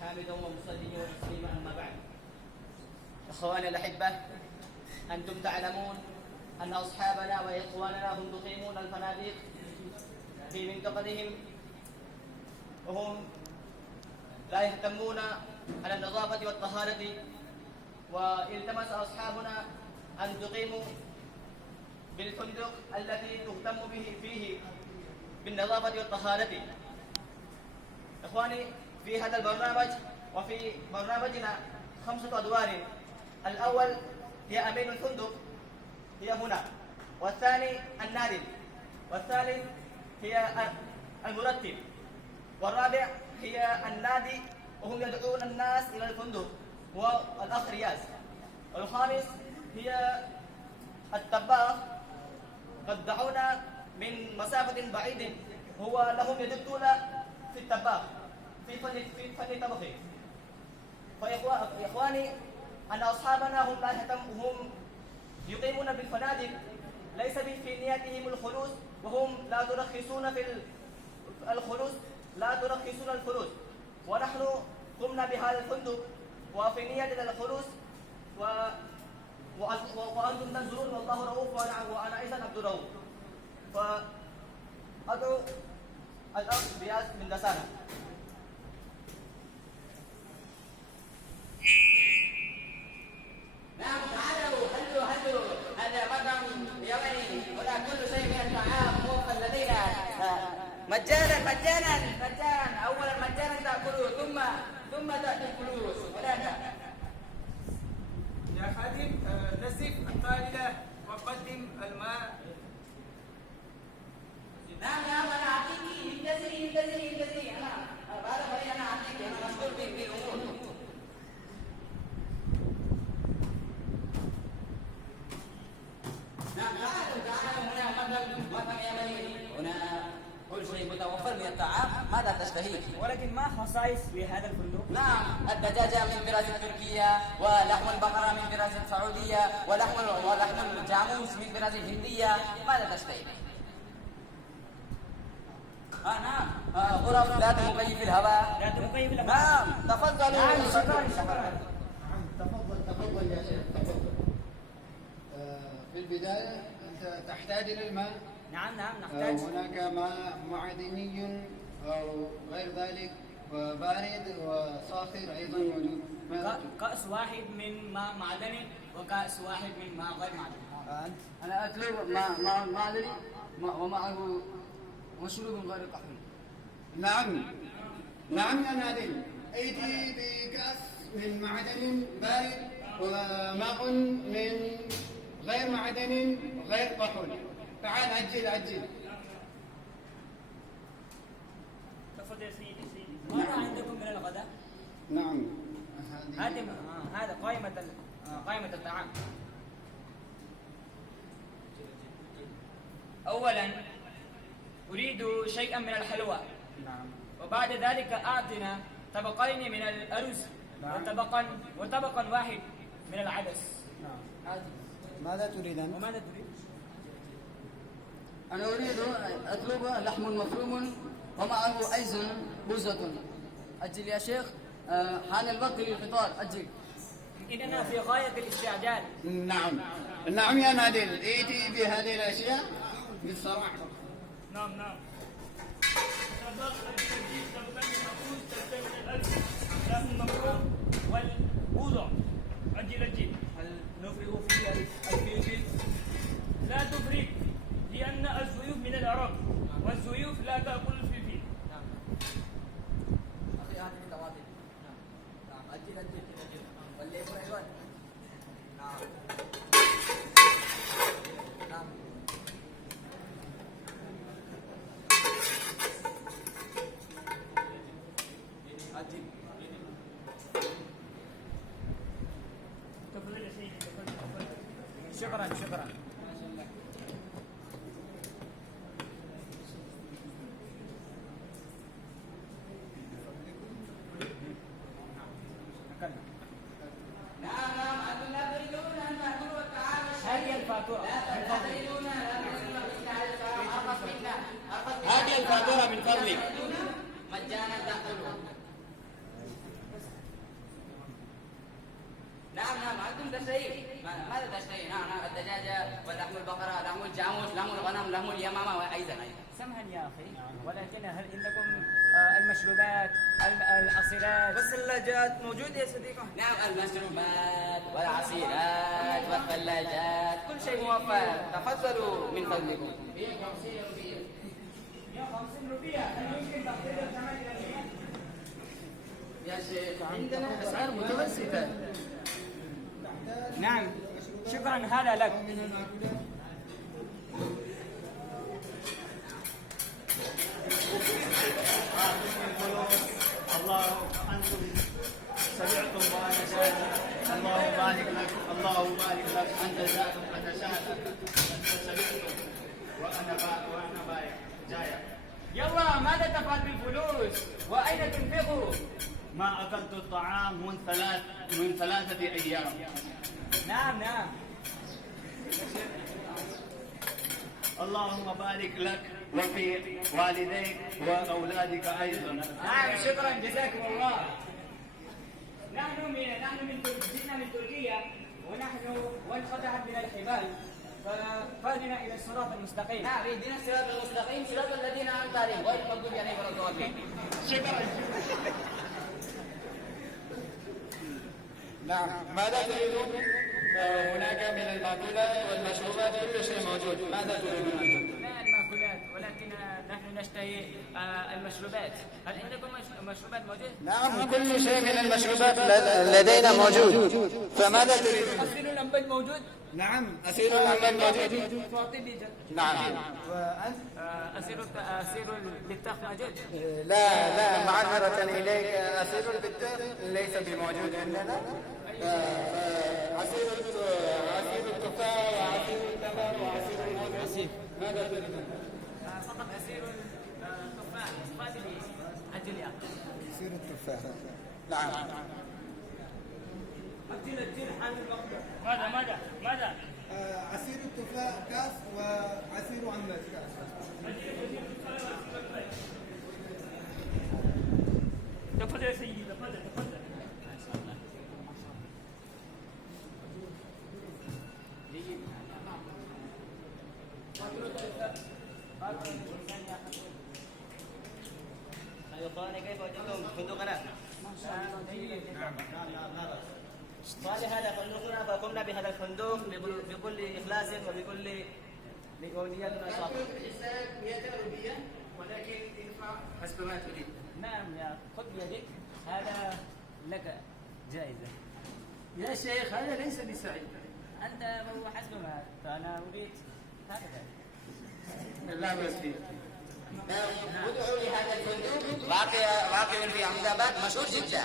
حامدا ومصليا وتسليما أما بعد. إخواني الأحبة، أنتم تعلمون أن أصحابنا وإخواننا هم يقيمون الفنادق في منطقتهم، وهم لا يهتمون على النظافة والطهارة، والتمس أصحابنا أن تقيموا بالفندق الذي تهتم به فيه بالنظافة والطهارة. إخواني، في هذا البرنامج وفي برنامجنا 5 أدوار. الأول هي أمين الفندق، هي هنا، والثاني النادل، والثالث هي المرتب، والرابع هي النادي وهم يدعون الناس إلى الفندق والأخ رياض، والخامس هي الطباخ قد دعونا من مسافة بعيدة، هو لهم يدلون في الطباخ في فن طبخه. فإخواني، أن أصحابنا هم لا هم يقيمون بالفنادق ليس في نيتهم الخلوص، وهم لا ترخصون في الخلوص، لا ترخصون الخلوص، ونحن قمنا بهذا الفندق وفي نية الخلوص وأنتم تنظرون والله رؤوف وأنا أيضا عبد رؤوف. فأدعو الأخ رياض من دسانة. نعم، تعالوا هلوا هذا مطعم يمني، ولا كل شيء من الطعام موفر لدينا مجانا. اولا مجانا تاكلوا ثم تاتي الفلوس. ولا يا خادم، نزف الطاولة وقدم الماء. نعم انا اعطيك. انتظري انا اعطيك، انا مسؤول بالامور. نعم، تعالوا هنا مطعم يمني، هنا كل شيء متوفر من الطعام، ماذا تشتهي؟ ولكن ما خصائص في هذا الفندق؟ نعم، الدجاجة من برازيل تركيا، ولحم البقرة من برازيل سعودية، ولحم الجاموس من برازيل هندية. ماذا تشتهي؟ نعم، غرف ذات مكيف الهواء. نعم، تفضلوا. نعم، شكرا. تفضل يا شيخ، تفضل. في البداية أنت تحتاج إلى الماء. نعم نحتاج. هناك ماء معدني أو غير ذلك، وبارد وصافر أيضا موجود. كأس واحد من ماء معدني وكأس واحد من ماء غير معدني. أنا أطلب ماء معدني ومعه مشروب غير كحول. نعم يا نادل، ائتي بكأس من معدن بارد وماء من غير معدن وغير كحول. تعال عجل. تفضل يا سيدي. ماذا عندكم من الغداء؟ نعم، هذا قائمة الطعام. أولا أريد شيئا من الحلوى. نعم. وبعد ذلك أعطنا طبقين من الأرز. نعم. وطبقا واحد من العدس. نعم. ماذا تريد أنت؟ وماذا تريد؟ أنا أريد أطلب لحم مفروم ومعه أيضا بوزة. أجل يا شيخ، حان الوقت للفطار، أجل. إننا في غاية الاستعجال. نعم يا نادل، ائتي بهذه الأشياء بصراحة. نعم. لحم مفروم والبوضع. أجل. هل نفرغ فيه الفلفل؟ لا تفرق، لأن الزيوف من العرق، والزيوف لا تأكل الفلفل. أخي هذه الطماطم. نعم، أجل. والليمون أيضا. نعم. تفضل يا سيدي، تفضل. شكرا. نعم، أنتم لا تريدون أن تأكلوا الطعام هذه الفاتورة. هذه الفاتورة من فضلك. مجانا تأكلون. تشتهي؟ ماذا تشتهي؟ نعم الدجاجة ولحم البقرة، لحم الجاموس، لحم الغنم، لحم اليمامة وأيضا. سمحا يا أخي، ولكن هل عندكم المشروبات، العصيرات؟ والثلاجات موجودة يا صديقي. نعم المشروبات والعصيرات والثلاجات كل شيء موفر، تفضلوا من فضلكم. 150 روبية، هل يمكن تخفيض الثمن إلى 100؟ يا شيخ عندنا أسعار متوسطة. نعم، شكرا هذا لك. الله أنتم سمعتم وأنا شاهد. الله بارك لك، الله بارك لك. أنت جاءت أنا شاهد، أنت سمعتم وأنا بايع جاية. يلا ماذا تفعل بالفلوس؟ وأين تنفقه؟ ما أكلت الطعام من 3 أيام. نعم نعم. اللهم بارك لك وفي والديك وأولادك أيضا. نعم شكرا جزاكم الله. جئنا من تركيا ونحن وانقطعت بنا الحبال ففادنا الى الصراط المستقيم. نعم اهدنا الصراط المستقيم صراط الذين أنعمت عليهم غير المغضوب عليهم ولا الضالين. نعم، ماذا تريدون؟ هناك من المأكولات والمشروبات كل شيء موجود. ماذا تريدون؟ لا المأكولات، ولكن نحن نشتهي المشروبات. هل عندكم مشروبات موجود؟ نعم، كل شيء من المشروبات لدينا موجود. فماذا تريدون؟ عصير الأنبل موجود؟ نعم، عصير الأنبل موجود. تعطي لي نعم. عصير البطاخ موجود؟ لا معذرة إليك، عصير البطيخ ليس بموجود عندنا. عصير التفاح وعصير التمر وعصير الموز. ماذا تريدون؟ فقط عصير التفاح. فاضي لي أجل يا أخي. عصير التفاح. نعم. أجل حال المقدر. ماذا؟ عصير التفاح كاس وعصير عنب كاس. تفضل يا سيدي، تفضل. يا إخواني كيف وجدتم فندقنا؟ صالح هذا فندقنا، فقمنا بهذا الفندق بكل إخلاص وبكل نية ونشاط. الحساب 100 روبية، ولكن ادفع حسب ما تريد. نعم يا خذ بيدك، هذا لك جائزة. يا شيخ هذا ليس بسعيد. أنت هو حسب ما فأنا أريد هكذا. لا بس فيه. ادعوا لهذا الفندق واقع في أحمد آباد مشهور جدا.